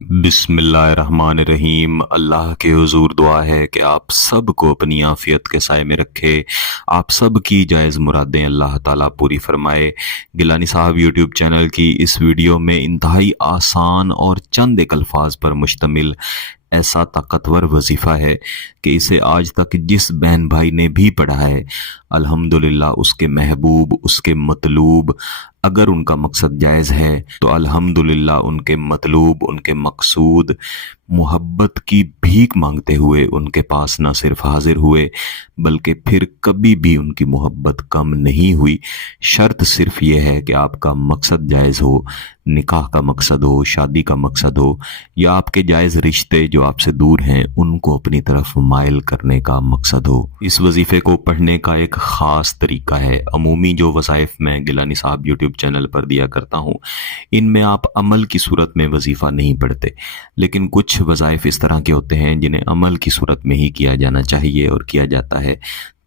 बिस्मिल्लाहिर्रहमानिर्रहीम। अल्लाह के हुजूर दुआ है कि आप सब को अपनी आफियत के साए में रखे। आप सब की जायज़ मुरादें अल्लाह ताला पूरी फरमाए। गिलानी साहब यूट्यूब चैनल की इस वीडियो में इंतहाई आसान और चंद एक अल्फाज पर मुश्तमिल ऐसा ताकतवर वजीफ़ा है कि इसे आज तक जिस बहन भाई ने भी पढ़ा है अल्हम्दुलिल्लाह उसके महबूब, उसके मतलूब, अगर उनका मकसद जायज़ है तो अल्हम्दुलिल्लाह उनके मतलूब, उनके मकसूद मोहब्बत की भीख मांगते हुए उनके पास न सिर्फ हाजिर हुए बल्कि फिर कभी भी उनकी मोहब्बत कम नहीं हुई। शर्त सिर्फ ये है कि आपका मकसद जायज़ हो, निकाह का मकसद हो, शादी का मकसद हो, या आपके जायज़ रिश्ते जो आपसे दूर हैं उनको अपनी तरफ माइल करने का मकसद हो। इस वजीफ़े को पढ़ने का एक ख़ास तरीका है। अमूमी जो वज़ाइफ मैं गिलानी साहब यूट्यूब चैनल पर दिया करता हूँ इनमें आप अमल की सूरत में वजीफ़ा नहीं पढ़ते, लेकिन कुछ वज़ाइफ इस तरह के होते हैं जिन्हें अमल की सूरत में ही किया जाना चाहिए और किया जाता है,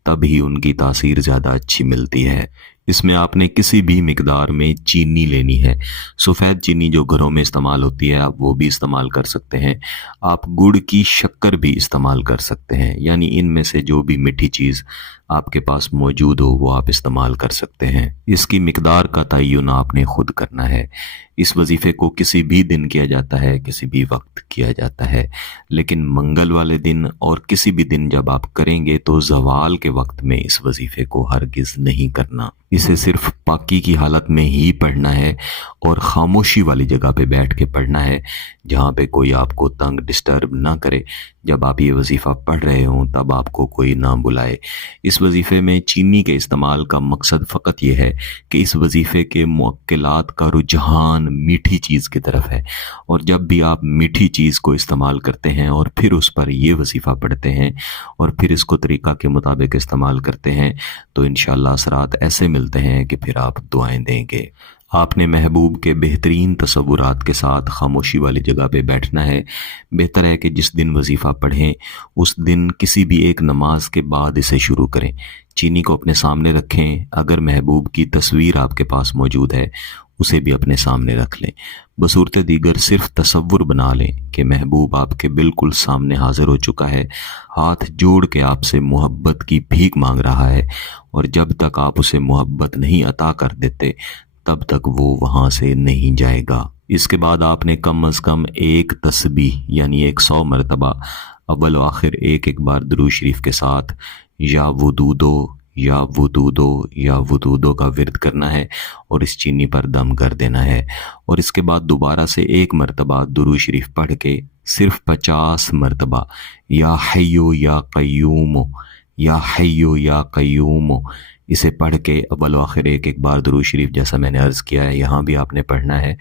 तभी उनकी तासीर ज़्यादा अच्छी मिलती है। इसमें आपने किसी भी मिकदार में चीनी लेनी है। सफ़ेद चीनी जो घरों में इस्तेमाल होती है आप वो भी इस्तेमाल कर सकते हैं। आप गुड़ की शक्कर भी इस्तेमाल कर सकते हैं, यानी इनमें से जो भी मीठी चीज़ आपके पास मौजूद हो वो आप इस्तेमाल कर सकते हैं। इसकी मिकदार का तयन आपने खुद करना है। इस वजीफ़े को किसी भी दिन किया जाता है, किसी भी वक्त किया जाता है, लेकिन मंगल वाले दिन और किसी भी दिन जब आप करेंगे तो ज़वाल के वक्त में इस वजीफ़े को हरगिज़ नहीं करना। इसे सिर्फ पाकी की हालत में ही पढ़ना है और ख़ामोशी वाली जगह पे बैठ के पढ़ना है जहाँ पे कोई आपको तंग डिस्टर्ब ना करे। जब आप ये वजीफ़ा पढ़ रहे हों तब आपको कोई ना बुलाए। इस वजीफ़े में चीनी के इस्तेमाल का मकसद फ़कत ये है कि इस वजीफ़े के मुअक्किलात का रुझान मीठी चीज़ की तरफ है, और जब भी आप मीठी चीज़ को इस्तेमाल करते हैं और फिर उस पर ये वजीफ़ा पढ़ते हैं और फिर इसको तरीक़ा के मुताबिक इस्तेमाल करते हैं तो इंशाअल्लाह असरात ऐसे मिलते हैं कि फिर आप दुआएं देंगे। आपने महबूब के बेहतरीन तसव्वुरात के साथ खामोशी वाली जगह पे बैठना है। बेहतर है कि जिस दिन वजीफ़ा पढ़ें उस दिन किसी भी एक नमाज के बाद इसे शुरू करें। चीनी को अपने सामने रखें। अगर महबूब की तस्वीर आपके पास मौजूद है उसे भी अपने सामने रख लें। बसूरत दीगर सिर्फ तसव्वुर बना लें कि महबूब आपके बिल्कुल सामने हाजिर हो चुका है, हाथ जोड़ के आपसे मोहब्बत की भीख मांग रहा है, और जब तक आप उसे मोहब्बत नहीं अता कर देते तब तक वो वहाँ से नहीं जाएगा। इसके बाद आपने कम अज़ कम एक तस्बीह यानी 100 मरतबा अव्वल व आखिर एक एक बार दुरूद शरीफ के साथ या वुदूदो या वुदूदो या वुदूदो का विर्द करना है और इस चीनी पर दम कर देना है, और इसके बाद दोबारा से एक मरतबा दुरूद शरीफ पढ़ के सिर्फ 50 मरतबा या हय्यो या क़य्यूम या हय्यो या क़य्यूम इसे पढ़ के अव्वल आखिर एक एक बार दुरूद शरीफ जैसा मैंने अर्ज़ किया है यहाँ भी आपने पढ़ना है,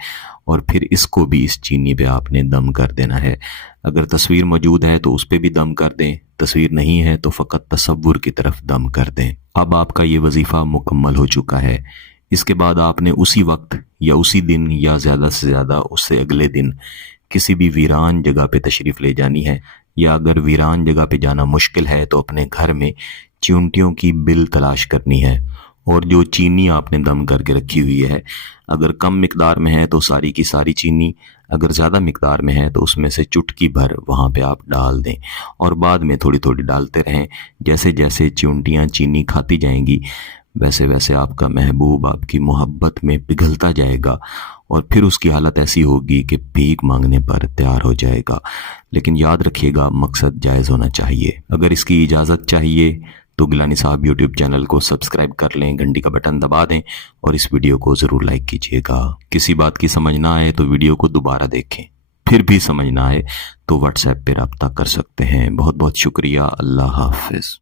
और फिर इसको भी इस चीनी पे आपने दम कर देना है। अगर तस्वीर मौजूद है तो उस पर भी दम कर दें, तस्वीर नहीं है तो फ़कत तसव्वुर की तरफ दम कर दें। अब आपका ये वजीफ़ा मुकम्मल हो चुका है। इसके बाद आपने उसी वक्त या उसी दिन या ज़्यादा से ज़्यादा उससे अगले दिन किसी भी वीरान जगह पे तशरीफ़ ले जानी है, या अगर वीरान जगह पे जाना मुश्किल है तो अपने घर में चींटियों की बिल तलाश करनी है, और जो चीनी आपने दम करके रखी हुई है अगर कम मिकदार में है तो सारी की सारी चीनी, अगर ज़्यादा मिकदार में है तो उसमें से चुटकी भर वहाँ पे आप डाल दें, और बाद में थोड़ी थोड़ी डालते रहें। जैसे जैसे चींटियाँ चीनी खाती जाएंगी वैसे वैसे आपका महबूब आपकी मोहब्बत में पिघलता जाएगा, और फिर उसकी हालत ऐसी होगी कि भीख मांगने पर तैयार हो जाएगा। लेकिन याद रखिएगा मकसद जायज़ होना चाहिए। अगर इसकी इजाज़त चाहिए तो गिलानी साहब यूट्यूब चैनल को सब्सक्राइब कर लें, घंटी का बटन दबा दें और इस वीडियो को ज़रूर लाइक कीजिएगा। किसी बात की समझ ना आए तो वीडियो को दोबारा देखें, फिर भी समझ ना आए तो व्हाट्सएप पर रब्ता कर सकते हैं। बहुत बहुत शुक्रिया। अल्लाह हाफ़िज़।